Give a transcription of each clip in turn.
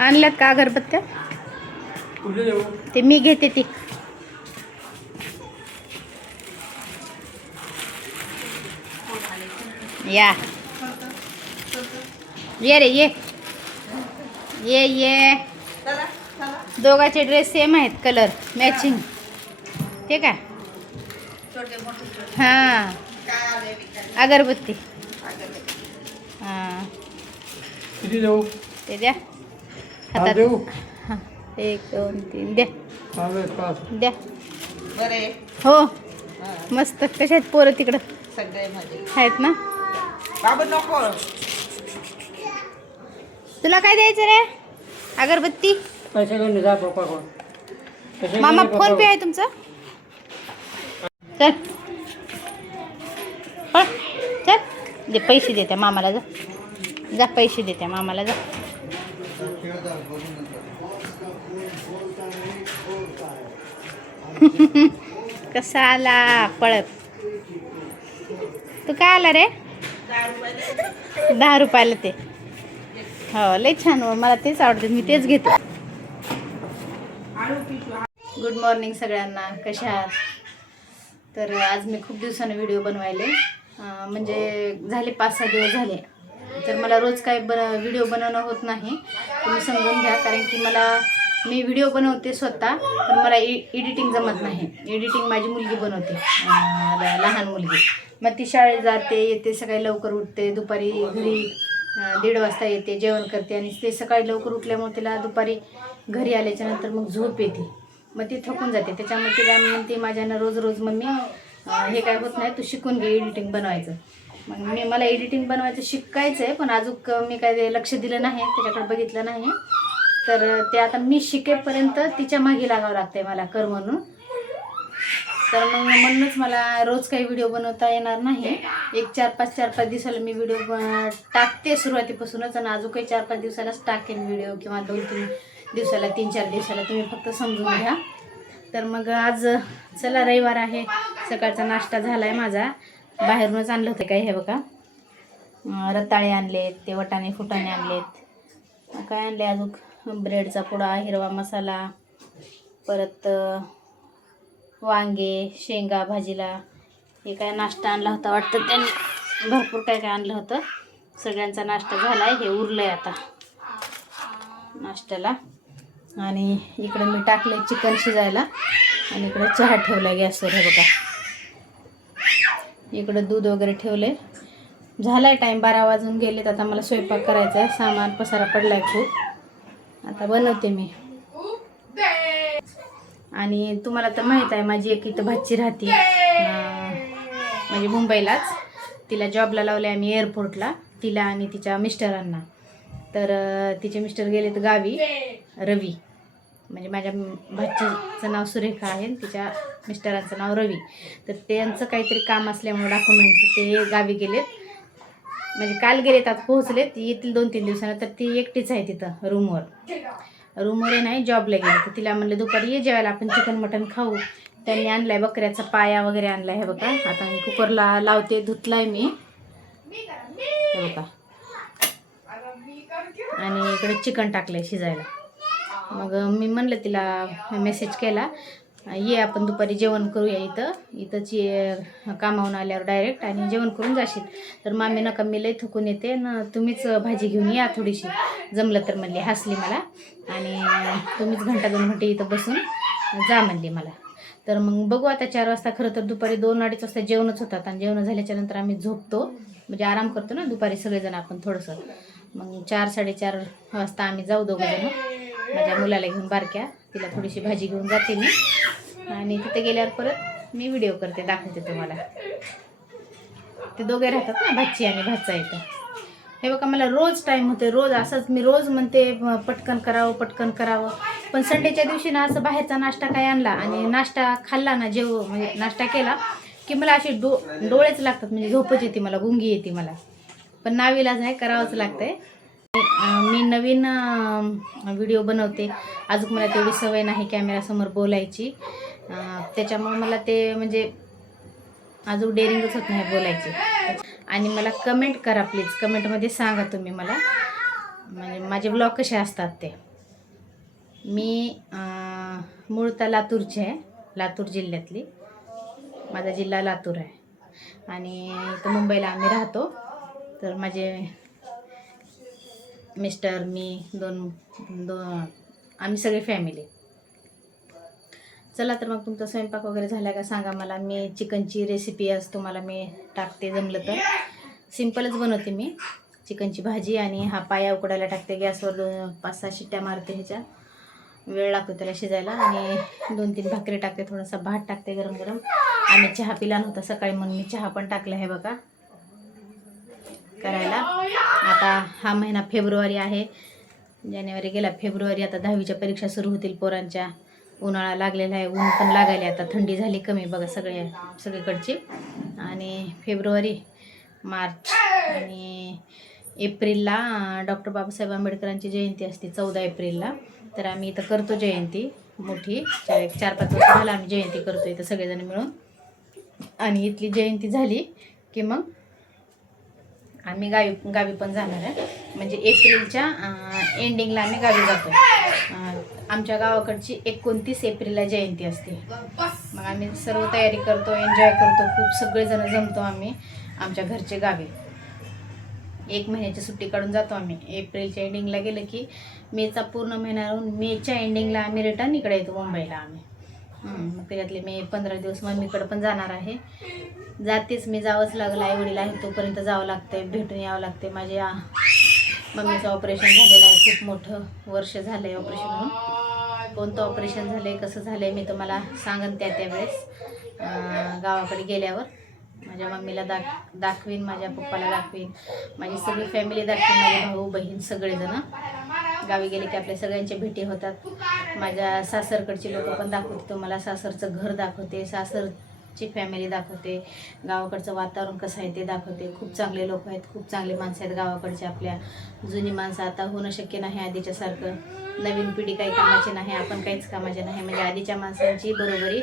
आणल्यात का अगरबत्त्या? ते मी घेते ती. या ये रे ये ये ये. दोघांचे ड्रेस सेम आहेत, कलर मॅचिंग. ठीक आहे. हां अगरबत्ती. हां ते द्या हातात. हां 1 2 3 द्या द्या. हो मस्त. कशा आहेत पोरं तिकडं? आहेत ना. तुला काय द्यायचं रे? अगरबत्ती. मामा फोन पे आहे तुमचा? चल चल दे पैसे देत्या मामाला. जा जा पैसे देत्या मामाला. जा कसा आला पळत. तू काय आला रे? 10 रुपयाला ते. हो लय छान. मला तेच आवडते, मी तेच घेतो. गुड मॉर्निंग सगळ्यांना. कशा आहात? तर आज मी खूप दिवसानं व्हिडिओ बनवायले. म्हणजे झाले 5-6 दिवस झाले. तर मला रोज काय व्हिडिओ बनवणं होत नाही, तुम्ही समजून घ्या. कारण की मी व्हिडिओ बनवते स्वतः, पण मला एडिटिंग जमत नाही. एडिटिंग माझी मुलगी बनवते, लहान मुलगी. मग ती शाळेत जाते, येते सकाळी लवकर उठते, दुपारी घरी 1:30 वाजता येते, जेवण करते. आणि ते सकाळी लवकर उठल्यामुळे तिला दुपारी घरी आल्याच्या नंतर मग झोप येते. मग ती थकून जाते. त्याच्यामुळे ती काय म्हणते माझ्यानं रोज मम्मी हे काय होत नाही, तू शिकून घे एडिटिंग बनवायचं. मग मला एडिटिंग बनवायचं शिकायचं आहे, पण अजून मी काय लक्ष दिलं नाही, त्याच्याकडे बघितलं नाही. तर ते आता मी शिकेपर्यंत तिच्या मागे लागावं लागतंय मला, कर म्हणून. तर मग म्हणूनच मला रोज काही व्हिडिओ बनवता येणार नाही. 4-5 दिवसाला मी व्हिडिओ टाकते सुरुवातीपासूनच, आणि अजून काही 4-5 दिवसालाच टाकेन व्हिडिओ, किंवा 2-3 दिवसाला, 3-4 दिवसाला. तुम्ही फक्त समजून घ्या. तर मग आज चला रविवार आहे. सकाळचा नाश्ता झाला आहे माझा. बाहेरूनच आणलं होतं काय, हे बघा रताळे आणलेत, ते वटाणे फुटाणे आणलेत. काय आणले अजून? ब्रेडचा पुडा, हिरवा मसाला, परत वांगे, शेंगा भाजीला. हे काय नाश्ता आणला होता वाटतं त्यांनी. भरपूर काय काय आणलं होतं. सगळ्यांचा नाश्ता झाला आहे. हे उरलं आहे आता नाश्त्याला. आणि इकडे मी टाकले चिकन शिजायला, आणि इकडे चहा ठेवला गॅसवर. हे बघा इकडं दूध वगैरे ठेवले. झाला आहे टाईम, 12 वाजून गेलेत. आता मला स्वयंपाक करायचा आहे. सामान पसारा पडला आहे खूप. आता बनवते मी. आणि तुम्हाला तर माहीत आहे माझी एक इथं भाची राहते, म्हणजे मुंबईलाच. तिला जॉबला लावले आम्ही एअरपोर्टला, तिला आणि तिच्या मिस्टरांना. तर तिचे मिस्टर गेलेत गावी. रवी म्हणजे माझ्या भाचीचं नाव सुरेखा आहे, तिच्या मिस्टरांचं नाव रवी. तर त्यांचं काहीतरी काम असल्यामुळे डॉक्युमेंट्स ते गावी गेलेत. म्हणजे काल गेलेत, आज पोहोचलेत. येतील 2-3 दिवसानं. तर ती एकटीच आहे तिथं रूमवर नाही, जॉबला गेली. तर तिला म्हणलं दुपारी ये जेवायला, आपण चिकन मटन खाऊ. त्यांनी आणलाय बकऱ्याचा पाया वगैरे आणलाय. हे बघा आता मी कुकरला लावते. धुतलाय मी, हे बघा. आणि इकडे चिकन टाकलंय शिजायला. मग मी म्हणलं तिला, मेसेज केला, ये आपण दुपारी जेवण करूया इथंच ये, कामावून आल्यावर डायरेक्ट, आणि जेवण करून जाशील. तर मामी नका, मी लई थकून येते ना, तुम्हीच भाजी घेऊन या थोडीशी, जमलं तर म्हणली. हसली मला. आणि तुम्हीच 1-2 घंटे इथं बसून जा म्हणली मला. तर मग बघू आता 4 वाजता. खरं तर दुपारी 2-2:30 वाजता जेवणच होतात, आणि जेवण झाल्याच्या नंतर आम्ही झोपतो, म्हणजे आराम करतो ना दुपारी सगळेजण आपण थोडंसं. मग 4-4:30 वाजता आम्ही जाऊ दोघंजण. माझ्या मुलाला घेऊन बारक्या, तिला थोडीशी भाजी घेऊन जाते मी. आणि तिथे गेल्यावर परत मी व्हिडिओ करते, दाखवते तुम्हाला. ते दोघे राहतात ना, भाची आणि भाचा इथं. हे बघा मला रोज टाईम होते, रोज असंच. मी रोज म्हणते पटकन करावं. पण संडेच्या दिवशी ना असं बाहेरचा नाश्ता काय आणला आणि नाश्ता खाल्ला ना, म्हणजे नाश्ता केला की मला असे डोळेच लागतात, म्हणजे झोपच येते मला, गुंगी येते मला. पण नावीलाज आहे, करावंच लागतंय. मी नवीन व्हिडिओ बनवते. अजून मला तेवढी सवय नाही कॅमेरासमोर बोलायची. त्याच्यामुळे मला ते म्हणजे अजून डेअरिंगच होत नाही बोलायची. आणि मला कमेंट करा प्लीज. कमेंटमध्ये सांगा तुम्ही मला, म्हणजे माझे ब्लॉग कसे असतात ते. मी मूळतः लातूरची आहे, लातूर जिल्ह्यातली. माझा जिल्हा लातूर आहे आणि इथं मुंबईला आम्ही राहतो. तर माझे मिस्टर, मी, आम्ही सगळी फॅमिली. चला तर मग तुमचा स्वयंपाक वगैरे झाला का सांगा मला. मी चिकनची रेसिपी आज तुम्हाला मी टाकते, जमलं तर. सिंपलच बनवते मी चिकनची भाजी. आणि हा पाया उकडायला टाकते गॅसवर, 5-6 शिट्ट्या मारते. ह्याच्या वेळ लागतो त्याला शिजायला. आणि 2-3 भाकरी टाकते, थोडासा भात टाकते गरम गरम. आम्ही चहा पिला नव्हता सकाळी म्हणून मी चहा पण टाकला आहे बघा करायला. आता हा महिना फेब्रुवारी आहे, जानेवारी गेला, फेब्रुवारी. आता 10वीच्या परीक्षा सुरू होतील पोरांच्या. उन्हाळा लागलेला आहे, ऊन पण लागायला. आता थंडी झाली कमी बघा सगळीकडची. आणि फेब्रुवारी, मार्च आणि एप्रिलला डॉक्टर बाबासाहेब आंबेडकरांची जयंती असते 14 एप्रिलला. तर आम्ही इथं करतो जयंती मोठी. 4-5 वर्ष झालं आम्ही जयंती करतो इथं सगळेजण मिळून. आणि इथली जयंती झाली की मग आम्ही गावी पण जाणार आहे. म्हणजे एप्रिलच्या एंडिंगला आम्ही गावी जातो. आमच्या गावाकडची 29 एप्रिलला जयंती असते. मग आम्ही सर्व तयारी करतो, एन्जॉय करतो खूप. सगळेजण जमतो आम्ही आमच्या घरचे गावी. 1 महिन्याची सुट्टी काढून जातो आम्ही. एप्रिलच्या एंडिंगला गेलं की मेचा पूर्ण महिना राहून मेच्या एंडिंगला आम्ही रिटर्न इकडे येतो मुंबईला आम्ही. मग त्याच्यातले मी 15 दिवस मम्मीकडे पण जाणार आहे. जातेच मी, जावंच लागलं. आईवडील आहे तोपर्यंत जावं लागते, भेटून यावं लागते. माझ्या मम्मीचं ऑपरेशन झालेलं आहे, खूप मोठं वर्ष झालं आहे ऑपरेशन होऊन. कोणतं ऑपरेशन झालं आहे, कसं झालं आहे, मी तुम्हाला सांगन त्यावेळेस गावाकडे गेल्यावर. माझ्या मम्मीला दाखवीन, माझ्या पप्पाला दाखवीन, माझी सगळी फॅमिली दाखवीन, माझे भाऊ बहीण सगळेजण. गावी गेले की आपल्या सगळ्यांच्या भेटी होतात. माझ्या सासरकडची लोक पण दाखवते तुम्हाला, सासरचं घर दाखवते, सासरची फॅमिली दाखवते, गावाकडचं वातावरण कसं आहे ते दाखवते. खूप चांगले लोक आहेत, खूप चांगली माणसं आहेत गावाकडचे. आपल्या जुनी माणसं आता होणं शक्य नाही आधीच्यासारखं. नवीन पिढी काही कामाची नाही, आपण काहीच कामाचे नाही. म्हणजे आधीच्या माणसांची बरोबरी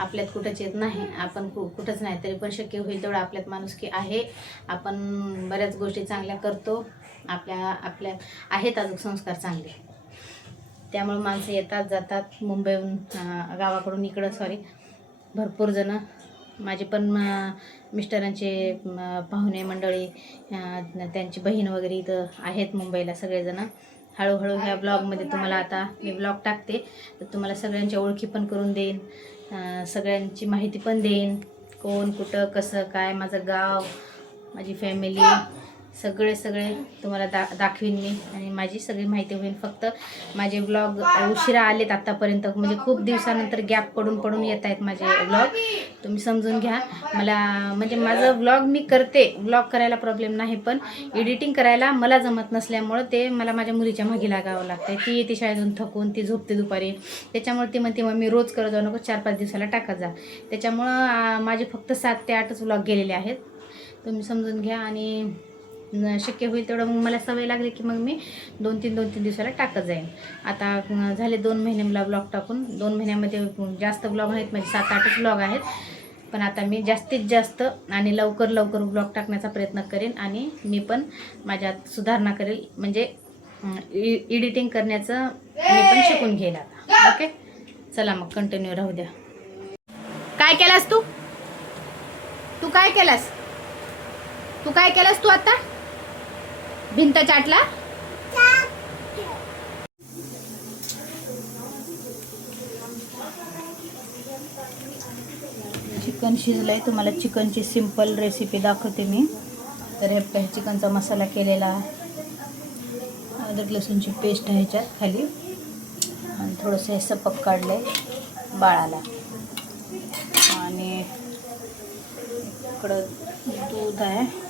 आपल्यात कुठंच येत नाही. आपण कुठंच नाही, तरी पण शक्य होईल तेवढं आपल्यात माणुसकी आहे. आपण बऱ्याच गोष्टी चांगल्या करतो. आपल्या आहेत अजून संस्कार चांगले. त्यामुळे माणसं येतात जातात मुंबईहून, गावाकडून इकडं भरपूर जणं. माझे पण मिस्टरांचे पाहुणे मंडळी, त्यांची बहीण वगैरे इथं आहेत मुंबईला सगळेजणं. हळूहळू ह्या ब्लॉगमध्ये तुम्हाला आता मी ब्लॉग टाकते तर तुम्हाला सगळ्यांच्या ओळखी पण करून देईन, सगळ्यांची माहिती पण देईन. कोण कुठं कसं काय, माझं गाव, माझी फॅमिली, सगळे तुम्हाला दाखवीन मी. आणि माझी सगळी माहिती होईल. फक्त माझे ब्लॉग उशिरा आलेत आत्तापर्यंत, म्हणजे खूप दिवसानंतर गॅप पडून येत आहेत माझे ब्लॉग. तुम्ही समजून घ्या. मला म्हणजे माझं ब्लॉग मी करते, ब्लॉग करायला प्रॉब्लेम नाही, पण एडिटिंग करायला मला जमत नसल्यामुळं ते मला माझ्या मुलीच्या मागे लागावं लागतं. ती येते शाळेतून थकून, ती झोपते दुपारी. त्याच्यामुळे ती म्हणते मग मी रोज करत जाऊ नको, 4-5 दिवसाला टाकत जा. त्याच्यामुळं माझे फक्त 7 ते 8च ब्लॉग गेलेले आहेत. तुम्ही समजून घ्या. आणि शक्य होईल तेवढं मग मला सवय लागली की मग मी 2-3 दिवसाला टाकत जाईन. आता झाले 2 महिने मला ब्लॉग टाकून. 2 महिन्यामध्ये जास्त ब्लॉग आहेत, म्हणजे 7-8च ब्लॉग आहेत. पण आता मी जास्तीत जास्त आणि लवकर ब्लॉग टाकण्याचा प्रयत्न करेन. आणि मी पण माझ्यात सुधारणा करेल, म्हणजे एडिटिंग करण्याचं मी पण शिकून घेईल आता. ओके, चला मग कंटिन्यू राहू द्या. काय केलास तू? काय केलास तू आता? भिंत चाटला? चिकन शिजलंय. तुम्हाला चिकनची सिंपल रेसिपी दाखवते मी. तर हे काही चिकनचा मसाला केलेला, अद्रक लसूणची पेस्ट आहे ह्याच्यात खाली, आणि थोडंसं हे सपक काढलंय बाळाला. आणि इकडं दूध आहे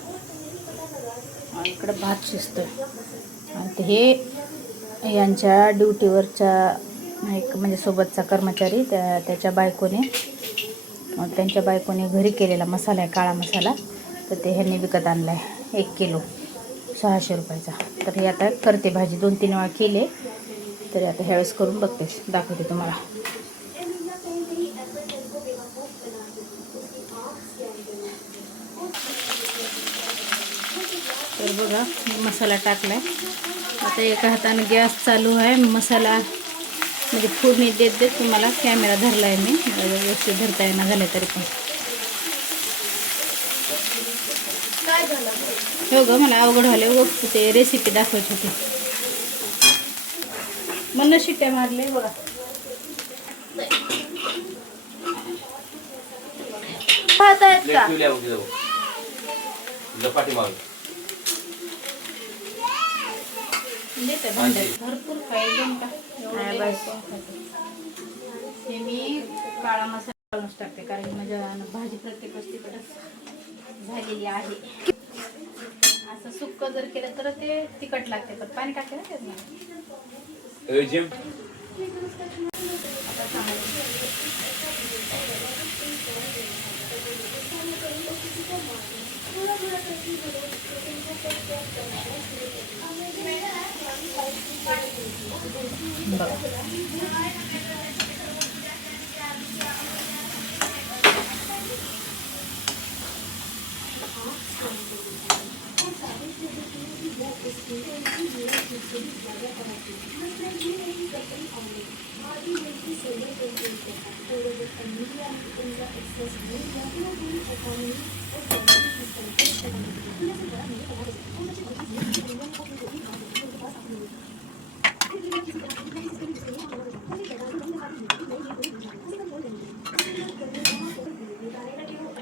आणि इकडं भात शिजतोय. आणि हे यांच्या ड्युटीवरच्या एक म्हणजे सोबतचा कर्मचारी, त्यांच्या बायकोने घरी केलेला मसाला आहे, काळा मसाला. तर ते ह्यांनी विकत आणला आहे 1 किलो 600 रुपयाचा. तर हे आता करते भाजी. 2-3 वेळा केले, तरी आता ह्यावेळेस करून बघते, दाखवते तुम्हाला. तर बघा मसाला टाकलाय. आता एका हाताने गॅस चालू आहे, मसाला म्हणजे फोडणी देत देत तुम्हाला कॅमेरा धरला आहे मी, व्यवस्थित धरता येणार झालं तरी पण. काय झालं? हो ग, मला अवघड झाले व ते रेसिपी दाखवायची होती म्हणून शिट्ट्या मारले बघा. पाहत आहेत का? देते भांड्यात भरपूर पाहिजे का नाही बस. हे मी काळा मसाला घालूनच टाकते, कारण माझ्या भाजी प्रत्येक तिखटच झालेली आहे. असं सुक्क जर केलं तर ते तिखट लागते, पण पाणी टाकते ना त्यात मला. आता सांगायचं बघा.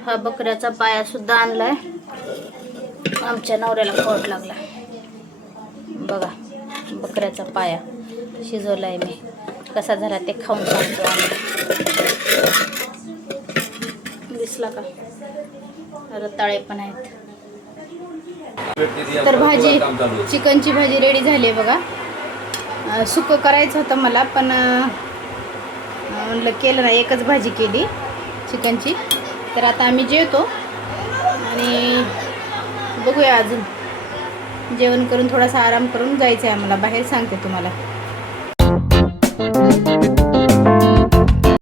हा बकऱ्याचा पाया सुद्धा आणलाय, आमच्या नवऱ्याला खोट लागला. बघा, बकऱ्याचा पाया शिजवलाय मी, कसा झाला ते खाऊन सांगतो आम्ही. दिसला का? रताळे पण आहेत. तर भाजी, चिकनची भाजी रेडी झाली आहे बघा. सुकं करायचं होतं मला, पण म्हणलं केलं ना, एकच भाजी केली चिकनची. तर आता आम्ही जेवतो आणि बघूया, अजून जेवण करून थोडासा आराम करून जायचं आहे आम्हाला बाहेर, सांगते तुम्हाला.